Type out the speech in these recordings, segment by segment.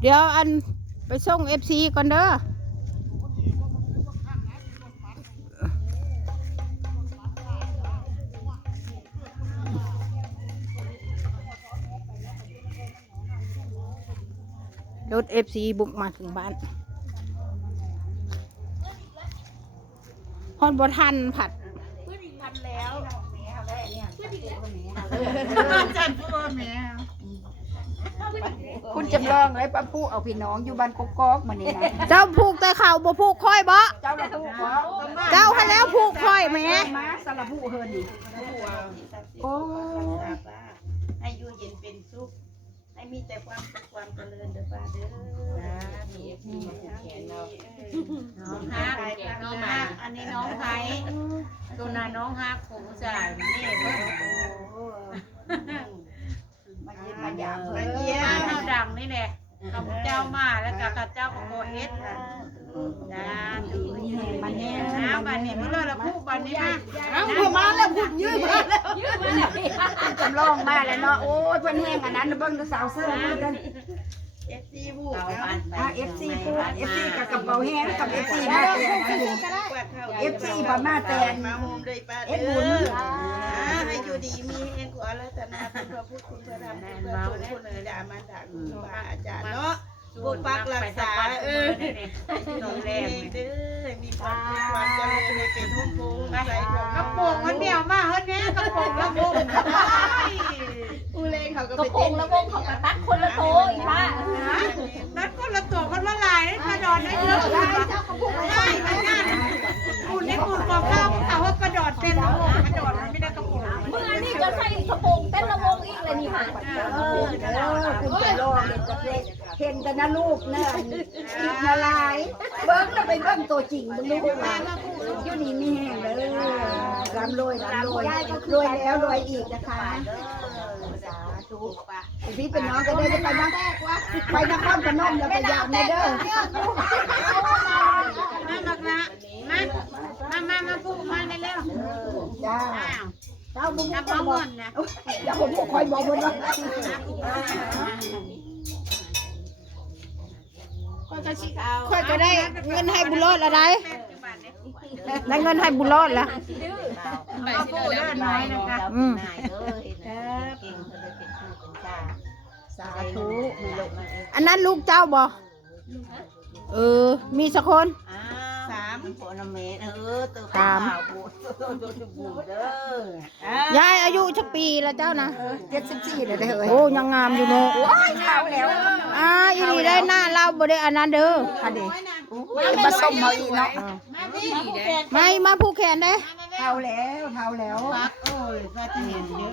เดี๋ยวอันไปส่งFCก่อนเด้อรถ FC บุกมาถึงบ้านพอนบ่ทันผัดทันแล้วจันพ่อแม่คุณจำลองไอ้ป้าผู้เอาพี่น้องอยู่บ้านกกอกมานี่นะ เจ้าผูกแต่เข่าบ่ผูกค่อยบ่ เจ้าละผู้ขอ เจ้าให้แล้วผูกค่อยแหม มาสละผู้เฮินนี่โอ้ ให้อยู่เย็นเป็นสุขให้มีแต่ความสุขความเจริญเด้อป้าเด้อมีเขียนเราน้องฮักน้องมาอันนี้น้องไทยตัวน่ะน้องฮักของจ่ายนี่เพิ่นมาเย็นมาหยาบ มาเยี่ยมเฮาดังนี่แหละข้าพเจ้ามาแล้วก็ข้าเจ้าก็บ่เฮ็ดนะจ้าดูนี่มันแน่น้ำบัดนี้เพิ่นเลยละผู้บัดนี้มาเอ้าเพิ่นมาแล้วพุ่นยื้อมาแล้วคุณจำลองมาแล้วเนาะโอ้ยเพิ่นแห้งอันนั้นเบิ่งสาวเสื้อมือกัน FC ผู้ FC ผู้ FC กับกระเป๋าแห้งกับ FC มาแต่FC บ่มาแต่ มาโฮมด้วยป้าเด้อให้อยู่ดีมีเห็นขอรัตนาเป็นพระพุทธคุณพระธรรมคุณพระสงฆ์คุณดามาถาคุณพระอาจารย์เนาะปกปักรักษาดูแลเด้อมีความสุขความเจริญให้เป็นหุ่นฟูใส่ของกระโปรงมันเดี่ยวมากเฮ้ยเนี่ยกระโปรงละวงอูเล่เขาก็ไปเต้นละวงเขาก็ตัดคนละโตอีกป้าตัดคนละตัวคนละลายกระดอนได้เยอะเลยใช่ไม่น่าคุณนี่คุณบอกเขาแต่ว่ากระดอนเต้นละวงกระดอนไม่ได้กระโปรงเมื่อนี่จะใส่กระโปรงเต้นระวงอีกเลยนี่ค่ะคุณจำลองเห็นแต่นะลูกเนี่ยคิดละลายเบิ่งแล้วไปเบิ่งตัวจริงมึงรู้ว่าอยู่นี่มีแห้งเลยร่ำรวยรวยแล้วรวยอีกนะคะสาธุพี่เป็นน้องก็ได้ไปนะไปนครพนมแล้วไปยามเด้อมาบักละมาพูดมาเร็วจ้าเจ้าบุญ จับบ่อนนะ อย่าผมคอยบอกบนว่าค่อยก็ได้เงินให้บุญรอดละได้ได้เงินให้บุญรอดละมาพูดได้น้อยนะคะสาธุ อันนั้นลูกเจ้าบ่มีสักคน3คนเมตรยายอายุชักปีแล้วเจ้านะ74เลยเฮ้ย โอ้ยังงามอยู่เนาะ เท่าแล้วอีนี่ได้หน้าเราบ่ได้อันนั้นเด้ออันนี้มาส่งมาอีกเนาะไม่มาผูกแขนได้เท่าแล้วโอ้ยก็จะเห็นเยอะ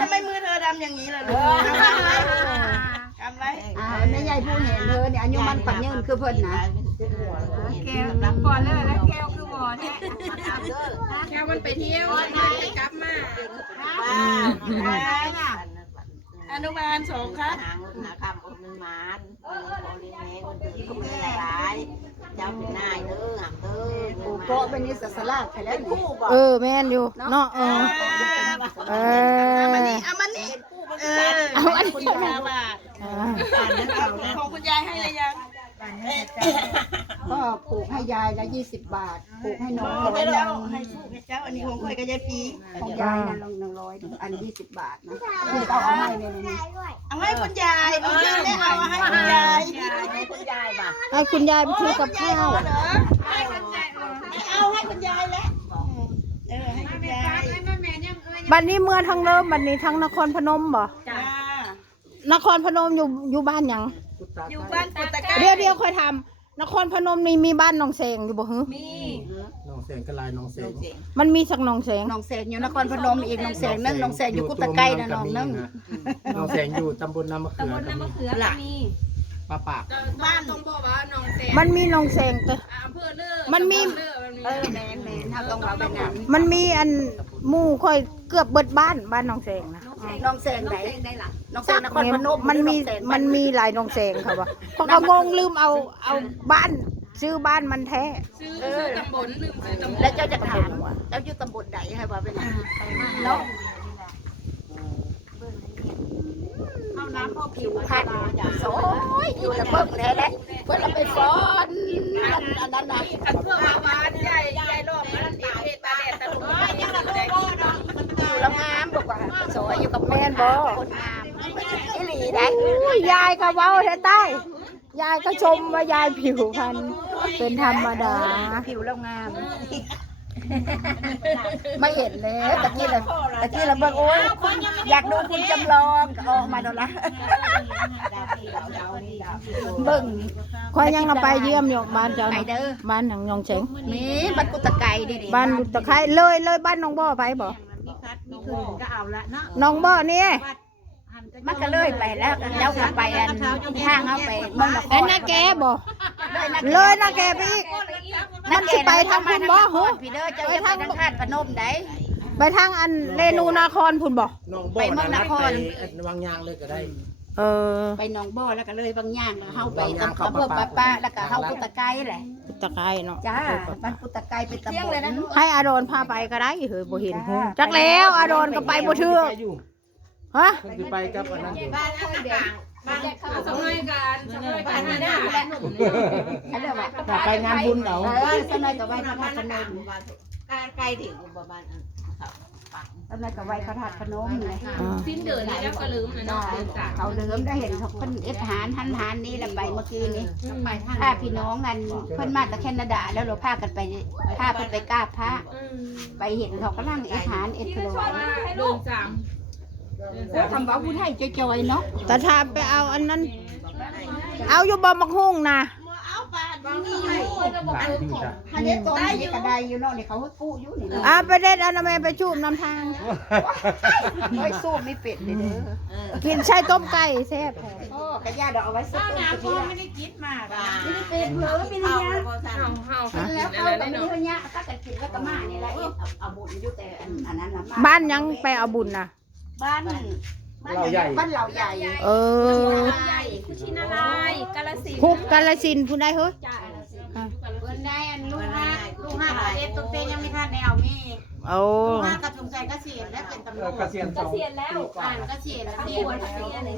ทำไมมือเธอดำอย่างนี้ล่ะลูกทำไรแม่ใหญ่ผู้เห็นเธอเนี่ยอายุมันปัญญ์คือเพิ่นนะแก้วก่อนเลยแล้วแก้วคือบ่อเนี่ยแก้วมันไปเที่ยวกลับมาอนุบาล2ครับหาคำคนนึงมานพอเลี้ยงแม่คนที่ก็ไม่หลายเจ้าเป็นนายเด้อหักเด้อโกะเป็นนิสสลาดไปแล้วนี่แม่นอยู่เนาะมันนี่เอามันนี่เอาอันนี้ของคุณยายให้เลยยังก็ปลูกให้ยายละ20 บาทปลูกให้น้อง100แล้วให้สู้ให้เจ้าอันนี้ของข่อยกับยายปีของยายนะลง100อัน20 บาทนะคือเอาให้เลยนี่เอาให้คุณยายคุณยายได้เอาให้คุณยายคุณยายป่ะให้คุณยายไปซื้อกับข้าวให้คุณยายเอาให้คุณยายแล้วให้คุณยายบัดนี้เมื่อทั้งเริ่มบัดนี้ทั้งนครพนมบ่นครพนมอยู่บ้านหยังอยู่บ้านกุตกะเดี๋ยวค่อยทำนครพนมนี่มีบ้านหนองแสงอยู่บ่ฮึมีน้องแสงกะลายน้องแสงมันมีสักหนองแสงอยู่นครพนมอีกน้องแสงนึงน้องแสงอยู่กุตไกนะน้องนึงน้องแสงอยู่ตำบลน้ำมะเขือมีปลาปากบ้านต้องบอกว่าน้องแสงมันมีหนองแสงแต่อำเภอเลิศมันมีแม่ถ้าต้องเราไปนำมันมีอันหมู่ค่อยเกือบเบิดบ้านหนองแสงนะน้องแสงไหนน้องแสงนครพนมมันมีหลายหนองแสงค่ะว่าเพราะเขางงลืมเอาบ้าน ชื่อบ้านมันแท้ ตำบลลืมซื้อตำบล แล้วเจ้าจะถามเจ้าอยู่ตำบลใดให้ว่าเป็นเนาะเอาน้ำพอกผิวพันโซ่อยู่ละเบิ่งแท้แหละเพิ่นเอาไปฟ้อนอันนั้นน่ะ อันเพื่อมาบ้านใหญ่รอบมันเอตาแดดตะลุกยังละโลโก้เนาะ อยู่ละงามบอกว่าสวยอยู่กับแม่นบ่คนงามอีหลีได้ อุ้ยยายก็เว้าแท้ใต้ยายก็ชมว่ายายผิวพรรณเป็นธรรมดา ผิวแล้วงามไม่เห็นเลยตะกี้เราเบิ่งโอ้ยอยากดูคุณจำลองก็ออกมาแล้วละเบิ่ง คอยยังเอาไปเยี่ยมอยู่บ้านเจ้า ไป เนาะ เด้อ บ้านหนังยองเฉง มีบัดกุตะไก่ดิ บ้านตะไคร้เลยบ้านน้องบ่อไปบ่น้องบ่อนี่ มันก็เลยไปแล้วเจ้าก็ไปอันทางเอาไปเมืองนค ไอ้ ร นาแกบ่เลยนาแกไปอีก มันสิไปทางพุ่นบ่เหรอ พี่เด้อเจ้าจะไปทางธาตุพนมได้ ไปทางอันเรนูนาครพุ่นบ่ น้องบ่อนะไปวางยางเลยก็ได้ เออ ไปหนองบ่อแล้วก็เลยบางอย่างแล้วเฮาไปตำกับเพิ่มป้าแล้วก็เฮากุตะไก่แหละ ตะไคร้เนาะ จ้าบ้านกุตะไก่ไปตำบล ให้อาโดนพาไปก็ได้เฮ้ยบ่เห็นหูจักแล้วอาโดนก็ไปบ่ถึกฮะ เพิ่นสิไปกับอันนั้นอยู่ บ้านข้างกลางบ้านเขาสมัยกันสมัยบ้านหน้าแหละ เขาเรียกว่า ถ้าไปงานบุญเอา สมัยกับไว้พระธาตุพนม การไกลถึงบ้าน สมัยกับไว้พระธาตุพนมเลย สิ้นเดือนนี้แล้วก็ลืมนะ ได้ เนาะ เขาเดิมได้เห็นเขาเพิ่นเอ็ดหารนี้แล้วไปเมื่อกี้นี้พาพี่น้องกันเพิ่นมาจากแคนาดาแล้วเราพากันไปพาเพิ่นไปกราบพระไปเห็นเขากำลังเอ็ดหารเอ็ดถวาย เดือนสาม ทำว่าผู้ไทยจอยๆเนาะ แต่ถ้าไปเอาอันนั้น เอาอยู่บ่มักฮุ่งนะ เอาปลามีอยู่ หลายที่จ้ะ อันนี้ต้นนี้ก็ได้อยู่เนาะนี่เขากู้อยู่นี่เนาะ ไปเด็ดเอาน้ำแม่ไปจูบน้ำทาง เฮ้ยสู้ไม่เป็ดเลยเด้อ กินใช้ต้มไก่แซ่บแท้ โอ้กระยาดอกเอาไว้สักต้นก็ดี ไม่ได้คิดมาก ไม่ได้เป็ดเผลอไม่ได้ยา เฮา แล้วเขาแบบนี้เขาเนี่ยถ้ากันกินแล้วก็มานี่แหละเอาบุญอยู่แต่อันนั้นละ บ้านยังไปเอาบุญนะ บ้านเราใหญ่บ้านเราใหญ่ เออ ใหญ่คุชินารายกาลสินธุ์ คุกกาลสินธุ์ผู้ใดเฮ้ย จ้า เพิ่นได้อันลูกห้าเอ็ดตุ๊กเต้ยังไม่ทันแนวมี โอ้ ห้ากระทุ่งใจก็เสียและเป็นตำรวจ เกษียณ เกษียณแล้ว อ่านก็เสียแล้ว ทั้ง เสีย บวชทั้งเรียนเลย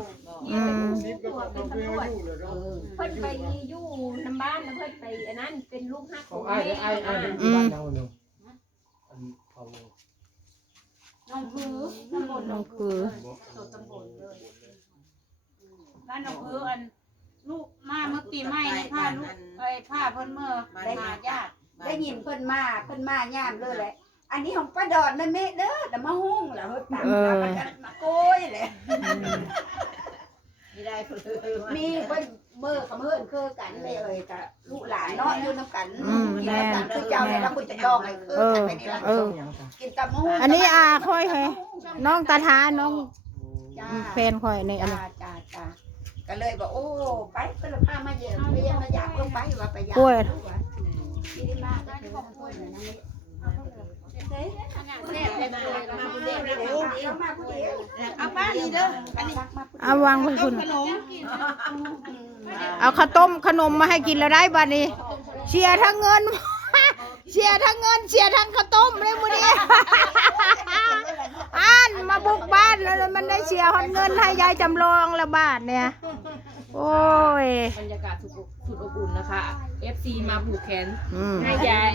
อืม บวชเป็นตำรวจเพิ่นไปอยู่น้ำบ้านแล้วเพิ่นไปอันนั้นเป็นลูกฮัก ของอ้ายบ้านยังอยู่อันเขา น้องคือ น้องคือ บ้านน้องเพื่อนลูกมาเมื่อปีใหม่ในผ้าลูกไปผ้าเพิ่นเมื่อได้มาญาติ ได้ยินเพิ่นมาย่ามเลยแหละอันนี้ของป้าดอนนั่นแม่เด้อแต่มาหุ้งแล้วเฮ้ยตามมาโกยเลย ไม่ได้เพิ่น มีเพิ่นเมื่อกับเมื่อนคือกันเลยกับลูกหลานเนาะอยู่น้ำกันกินน้ำกันคือเจ้าเนี่ยแล้วคุณจะดองให้คือกันไปนี่ละกินตำมะฮุ่ง อันนี้ค่อยให้น้องตาทาน้องแฟนค่อยในอันนี้ จ้าก็เลยบอกโอ้ไปเพิ่นพามาเยี่ยมมาอยากเพิ่นไปว่าไปยาม กล้วย ที่ได้มาก็คือของกล้วยนั่นนี่ แซ่บเลยมาบุญเด้ มาผู้เดียว เอาป้านี่เด้ออันนี้ เอาวางไว้คุณ ขนม เอาข้าวต้มขนมมาให้กินแล้วได้บัดนี้เชียร์ทั้งเงิน เชียร์ทั้งเงินเชียร์ทั้งข้าวต้มเลยมื้อนี้ อ่านมาบุกบ้านแล้วมันได้เชียร์ฮอดเงินให้ยายจำลองละบาทเนี่ยโอ้ย บรรยากาศสุดอบอุ่นนะคะ FC มาผูกแขน อืม ให้ยาย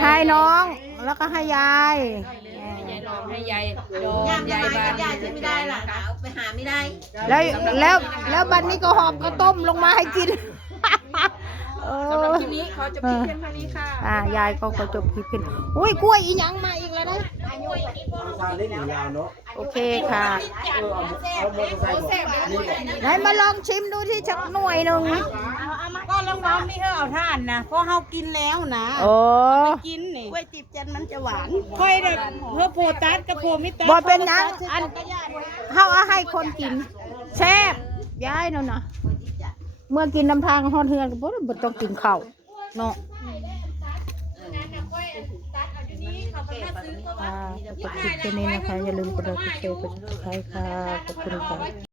ให้น้องแล้วก็ให้ยาย ให้ยายรอมให้ยายดอมยายบาน ยายจะไม่ได้ล่ะเอาไปหาไม่ได้ แล้วบัดนี้ก็หอบข้าวต้มลงมาให้กิน สำหรับคลิปนี้ขอจบเพียงเท่านี้ค่ะ ยายก็ขอจบคลิปเพียงอุ้ยกล้วยอีหยังมาอีกแล้วนะ ทางเล่นยาวเนาะ โอเคค่ะ เอามอเตอร์ไซค์นี่ ไหนมาลองชิมดูที่ชักหน่วยหนึ่ง ก็ลองน้องนี่เฮาเอาท่านนะเพราะเฮากินแล้วนะ โอ้ กินนี่กล้วยจิบจันมันจะหวานค่อยแบบเพื่อโพตัสกับโพมิตัส บ่เป็นหยังอันเฮาเอาให้คนกินแซ่บยายนั่นน่ะเมื่อกินน้ำทางฮอดเฮือนก็บ่ต้องกินข้าวเนาะจบคลิปแค่นี้นะคะอย่าลืมกดไลค์กดแชร์กด Subscribe ค่ะขอบคุณค่ะ